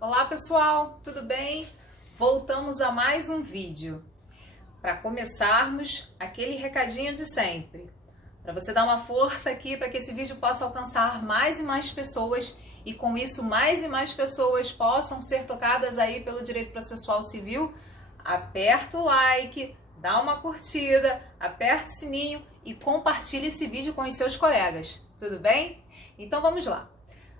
Olá pessoal, tudo bem? Voltamos a mais um vídeo. Para começarmos, aquele recadinho de sempre. Para você dar uma força aqui para que esse vídeo possa alcançar mais e mais pessoas e com isso mais e mais pessoas possam ser tocadas aí pelo direito processual civil, aperta o like, dá uma curtida, aperta o sininho e compartilhe esse vídeo com os seus colegas, tudo bem? Então vamos lá.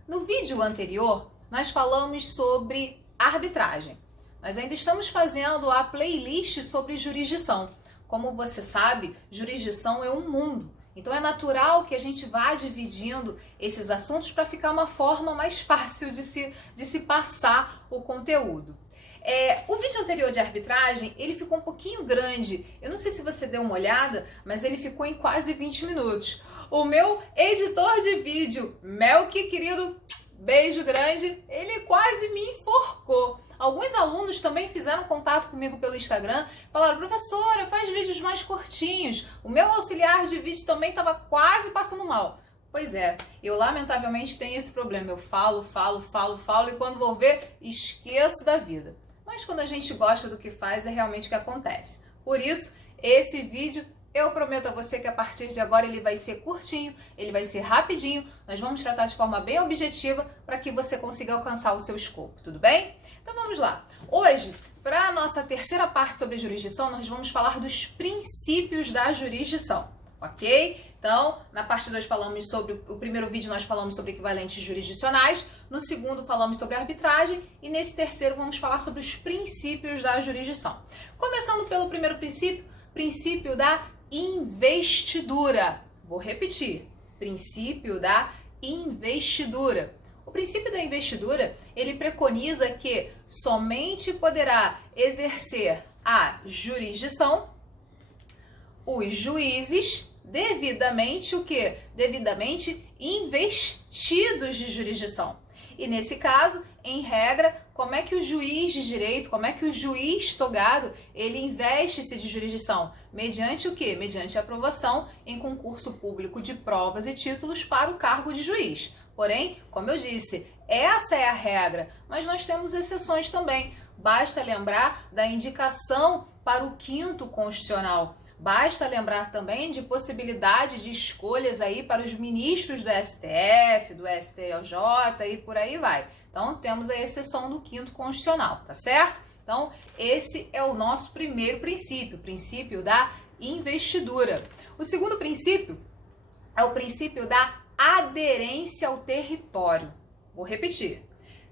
No vídeo anterior, nós falamos sobre arbitragem. Nós ainda estamos fazendo a playlist sobre jurisdição. Como você sabe, jurisdição é um mundo. Então é natural que a gente vá dividindo esses assuntos para ficar uma forma mais fácil de se passar o conteúdo. O vídeo anterior de arbitragem, ele ficou um pouquinho grande. Eu não sei se você deu uma olhada, mas ele ficou em quase 20 minutos. O meu editor de vídeo, Melk, querido, beijo grande, ele quase me enforcou. Alguns alunos também fizeram contato comigo pelo Instagram, falaram, professora, faz vídeos mais curtinhos. O meu auxiliar de vídeo também estava quase passando mal. Pois é, eu lamentavelmente tenho esse problema. Eu falo e quando vou ver, esqueço da vida. Mas quando a gente gosta do que faz, é realmente o que acontece. Por isso, esse vídeo, eu prometo a você que a partir de agora ele vai ser curtinho, ele vai ser rapidinho, nós vamos tratar de forma bem objetiva para que você consiga alcançar o seu escopo, tudo bem? Então vamos lá. Hoje, para a nossa terceira parte sobre jurisdição, nós vamos falar dos princípios da jurisdição, ok? Então, na parte 2 falamos sobre, o primeiro vídeo nós falamos sobre equivalentes jurisdicionais, no segundo falamos sobre arbitragem e nesse terceiro vamos falar sobre os princípios da jurisdição. Começando pelo primeiro princípio, princípio da investidura. Vou repetir, princípio da investidura. O princípio da investidura, ele preconiza que somente poderá exercer a jurisdição os juízes devidamente o quê? Devidamente investidos de jurisdição. E nesse caso, em regra, como é que o juiz de direito, como é que o juiz togado, ele investe-se de jurisdição? Mediante o quê? Mediante a aprovação em concurso público de provas e títulos para o cargo de juiz. Porém, como eu disse, essa é a regra, mas nós temos exceções também. Basta lembrar da indicação para o 5º constitucional. Basta lembrar também de possibilidade de escolhas aí para os ministros do STF, do STJ e por aí vai. Então, temos a exceção do 5º constitucional, tá certo? Então, esse é o nosso primeiro princípio, o princípio da investidura. O segundo princípio é o princípio da aderência ao território. Vou repetir.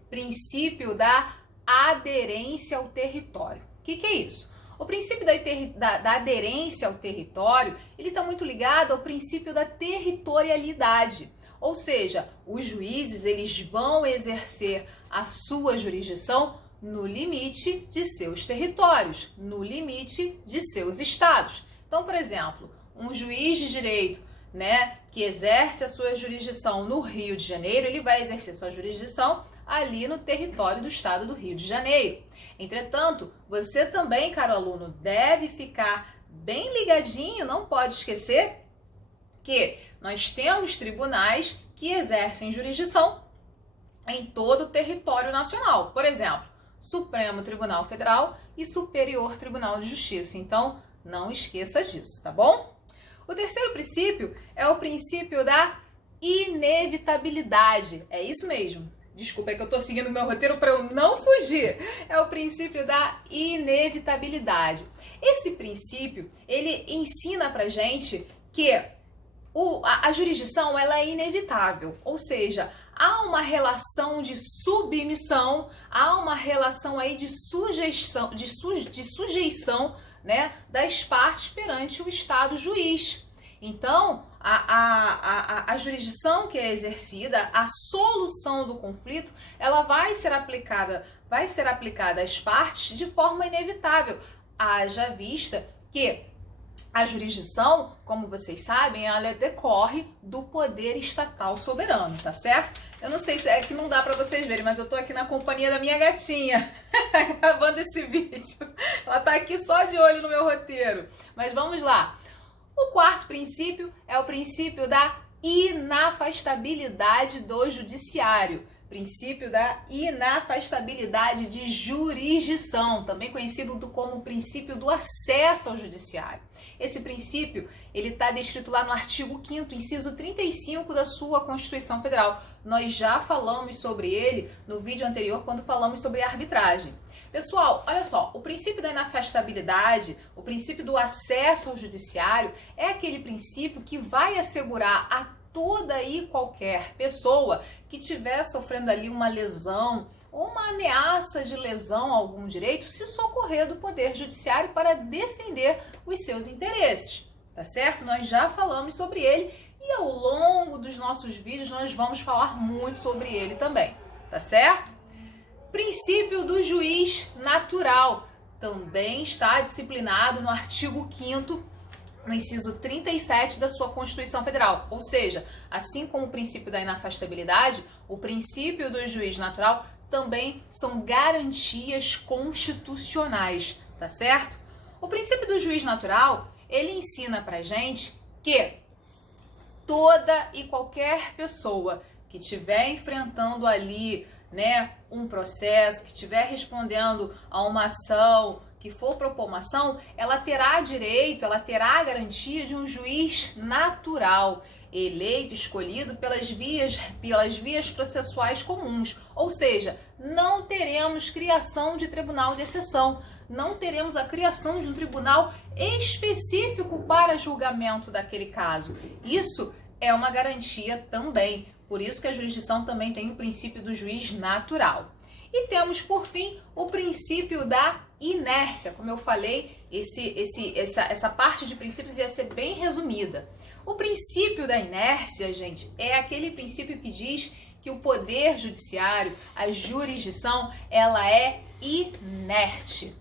Princípio da aderência ao território. O que é isso? O princípio da aderência ao território, ele está muito ligado ao princípio da territorialidade. Ou seja, os juízes eles vão exercer a sua jurisdição no limite de seus territórios, no limite de seus estados. Então, por exemplo, um juiz de direito, que exerce a sua jurisdição no Rio de Janeiro, ele vai exercer sua jurisdição ali no território do estado do Rio de Janeiro. Entretanto, você também, caro aluno, deve ficar bem ligadinho, não pode esquecer que nós temos tribunais que exercem jurisdição em todo o território nacional. Por exemplo, Supremo Tribunal Federal e Superior Tribunal de Justiça. Então, não esqueça disso, tá bom? O terceiro princípio é o princípio da inevitabilidade. É isso mesmo. Desculpa, é que eu tô seguindo o meu roteiro para eu não fugir. É o princípio da inevitabilidade. Esse princípio, ele ensina pra gente que a jurisdição ela é inevitável, ou seja, há uma relação de submissão, há uma relação aí de sujeição, das partes perante o Estado juiz. Então, a jurisdição que é exercida, a solução do conflito, ela vai ser aplicada às partes de forma inevitável, haja vista que a jurisdição, como vocês sabem, ela decorre do poder estatal soberano, tá certo? Eu não sei se é que não dá pra vocês verem, mas eu tô aqui na companhia da minha gatinha, gravando esse vídeo. Ela tá aqui só de olho no meu roteiro. Mas vamos lá. O quarto princípio é o princípio da inafastabilidade do judiciário. princípio da inafastabilidade de jurisdição, também conhecido como princípio do acesso ao judiciário. Esse princípio, ele está descrito lá no artigo 5º, inciso 35 da sua Constituição Federal. Nós já falamos sobre ele no vídeo anterior, quando falamos sobre arbitragem. Pessoal, olha só, o princípio da inafastabilidade, o princípio do acesso ao judiciário, é aquele princípio que vai assegurar a toda e qualquer pessoa que estiver sofrendo ali uma lesão ou uma ameaça de lesão a algum direito, se socorrer do Poder Judiciário para defender os seus interesses, tá certo? Nós já falamos sobre ele e ao longo dos nossos vídeos nós vamos falar muito sobre ele também, tá certo? Princípio do juiz natural também está disciplinado no artigo 5º, no inciso 37 da sua Constituição Federal. Ou seja, assim como o princípio da inafastabilidade, o princípio do juiz natural também são garantias constitucionais, tá certo? O princípio do juiz natural, ele ensina pra gente que toda e qualquer pessoa que estiver enfrentando ali, né, um processo, que estiver respondendo a uma ação, que for propor uma ação, ela terá direito, ela terá a garantia de um juiz natural, eleito, escolhido pelas vias processuais comuns. Ou seja, não teremos criação de tribunal de exceção, não teremos a criação de um tribunal específico para julgamento daquele caso. Isso é uma garantia também. Por isso que a jurisdição também tem o princípio do juiz natural. E temos, por fim, o princípio da inércia. Como eu falei, essa parte de princípios ia ser bem resumida. O princípio da inércia, gente, é aquele princípio que diz que o poder judiciário, a jurisdição, ela é inerte.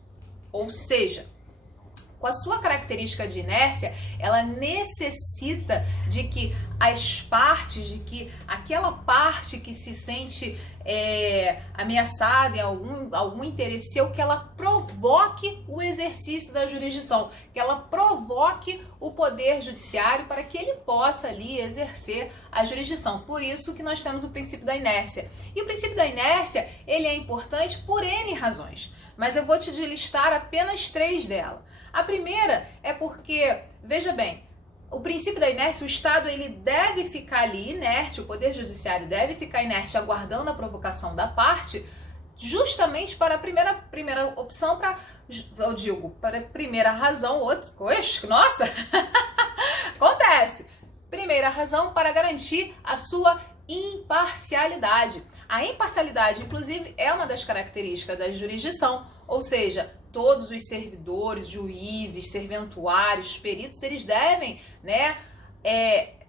Ou seja, com a sua característica de inércia, ela necessita de que as partes, de que aquela parte que se sente ameaçada em algum interesse seu, que ela provoque o exercício da jurisdição, que ela provoque o poder judiciário para que ele possa ali exercer a jurisdição. Por isso que nós temos o princípio da inércia. E o princípio da inércia, ele é importante por N razões, mas eu vou te listar apenas 3 delas. A primeira é porque, veja bem, o princípio da inércia, o Estado ele deve ficar ali inerte, o Poder Judiciário deve ficar inerte, aguardando a provocação da parte, justamente para a primeira opção, para a primeira razão, nossa, acontece, primeira razão para garantir a sua imparcialidade. A imparcialidade, inclusive, é uma das características da jurisdição, ou seja, todos os servidores, juízes, serventuários, peritos, eles devem, né,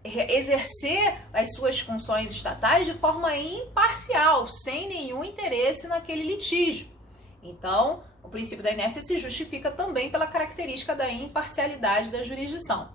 exercer as suas funções estatais de forma imparcial, sem nenhum interesse naquele litígio. Então, o princípio da inércia se justifica também pela característica da imparcialidade da jurisdição.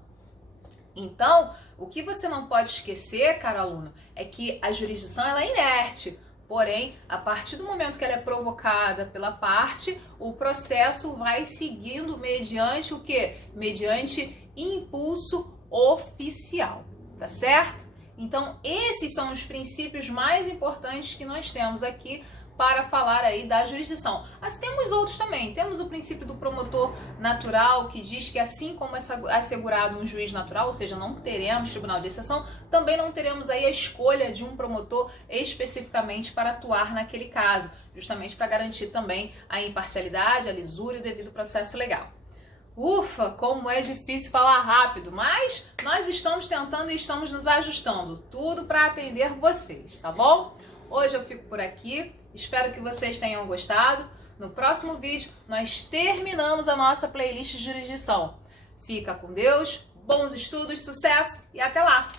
Então, o que você não pode esquecer, cara aluno, é que a jurisdição ela é inerte. Porém, a partir do momento que ela é provocada pela parte, o processo vai seguindo mediante o quê? Mediante impulso oficial, tá certo? Então, esses são os princípios mais importantes que nós temos aqui para falar aí da jurisdição. Mas temos outros também. Temos o princípio do promotor natural, que diz que assim como é assegurado um juiz natural, ou seja, não teremos tribunal de exceção, também não teremos aí a escolha de um promotor especificamente para atuar naquele caso, justamente para garantir também a imparcialidade, a lisura e o devido processo legal. Ufa, como é difícil falar rápido, mas nós estamos tentando e estamos nos ajustando, tudo para atender vocês, tá bom? Hoje eu fico por aqui, espero que vocês tenham gostado. No próximo vídeo, nós terminamos a nossa playlist de jurisdição. Fica com Deus, bons estudos, sucesso e até lá!